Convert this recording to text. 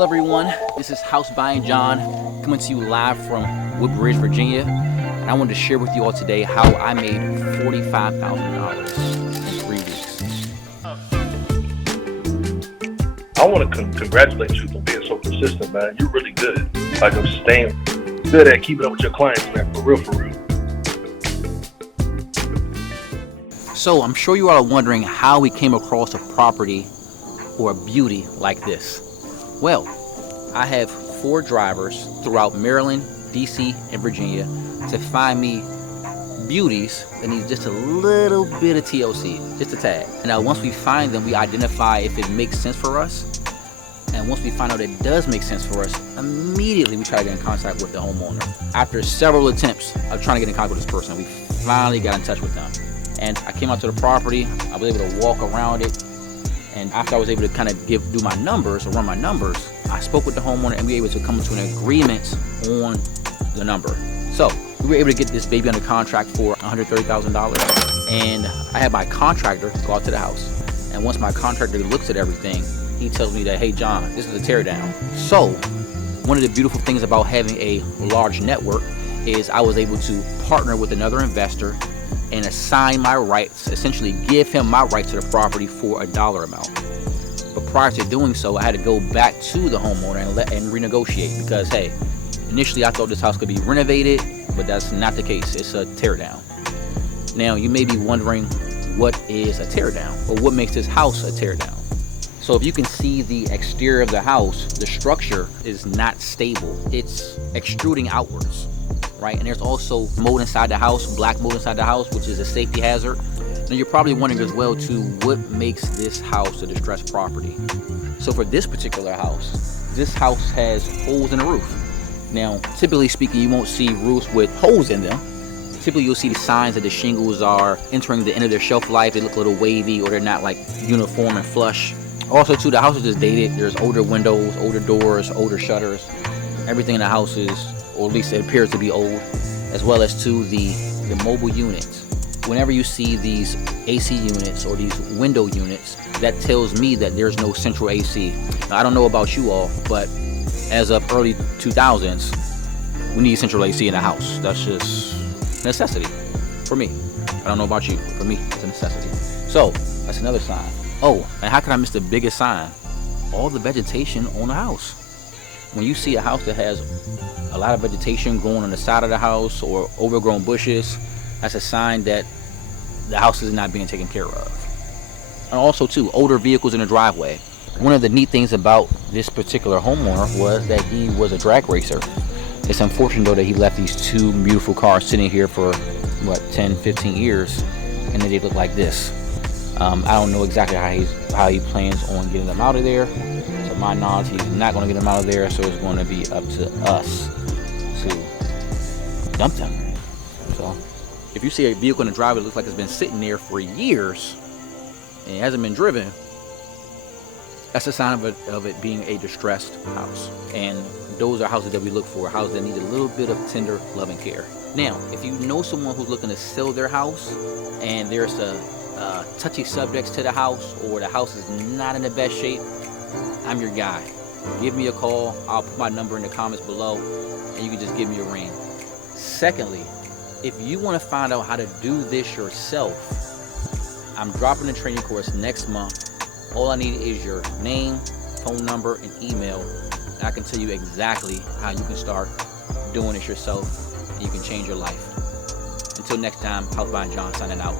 Hello everyone, this is House Buying John coming to you live from Woodbridge, Virginia. And I wanted to share with you all today how I made $45,000 in 3 weeks. I want to congratulate you for being so persistent, man. You're really good. Like, I'm staying good at keeping up with your clients, man. For real, for real. So I'm sure you all are wondering how we came across a property or a beauty like this. Well, I have 4 drivers throughout Maryland, DC, and Virginia to find me beauties that need just a little bit of TLC, just a tad. Now, once we find them, we identify if it makes sense for us. And once we find out it does make sense for us, immediately we try to get in contact with the homeowner. After several attempts of trying to get in contact with this person, we finally got in touch with them. And I came out to the property, I was able to walk around it. And after I was able to kind of do my numbers or run my numbers, I spoke with the homeowner and we were able to come to an agreement on the number. So we were able to get this baby under contract for $130,000. And I had my contractor go out to the house. And once my contractor looks at everything, he tells me that, hey John, this is a teardown. So one of the beautiful things about having a large network is I was able to partner with another investor and assign my rights, essentially give him my rights to the property for a dollar amount. But prior to doing so, I had to go back to the homeowner and renegotiate because, hey, initially I thought this house could be renovated, but that's not the case. It's a teardown. Now, you may be wondering, what is a teardown? Or what makes this house a teardown? So if you can see the exterior of the house, the structure is not stable. It's extruding outwards. Right? And there's also mold inside the house, black mold inside the house, which is a safety hazard. Now you're probably wondering as well too, what makes this house a distressed property? So for this particular house, this house has holes in the roof. Now, typically speaking, you won't see roofs with holes in them. Typically you'll see the signs that the shingles are entering the end of their shelf life. They look a little wavy or they're not like uniform and flush. Also too, the house is just dated. There's older windows, older doors, older shutters. Everything in the house is, or at least it appears to be old, as well as to the mobile units. Whenever you see these AC units or these window units, that tells me that there's no central AC. Now, I don't know about you all, but as of early 2000s, we need central AC in the house. That's just a necessity for me. I don't know about you, but for me, it's a necessity. So that's another sign. Oh, and how could I miss the biggest sign? All the vegetation on the house. When you see a house that has a lot of vegetation growing on the side of the house or overgrown bushes, that's a sign that the house is not being taken care of. And also too, older vehicles in the driveway. One of the neat things about this particular homeowner was that he was a drag racer. It's unfortunate though that he left these 2 beautiful cars sitting here for 10, 15 years and then they look like this. I don't know exactly how he plans on getting them out of there. To my knowledge, he's not going to get them out of there, so it's going to be up to us to dump them. So if you see a vehicle in the driveway that looks like it's been sitting there for years and it hasn't been driven, that's a sign of it being a distressed house. And those are houses that we look for, houses that need a little bit of tender love and care. Now, if you know someone who's looking to sell their house and there's touchy subjects to the house or the house is not in the best shape, I'm your guy. Give me a call. I'll put my number in the comments below and you can just give me a ring. Secondly, if you want to find out how to do this yourself, I'm dropping a training course next month. All I need is your name, phone number, and email. And I can tell you exactly how you can start doing it yourself and you can change your life. Until next time, House Buying John signing out.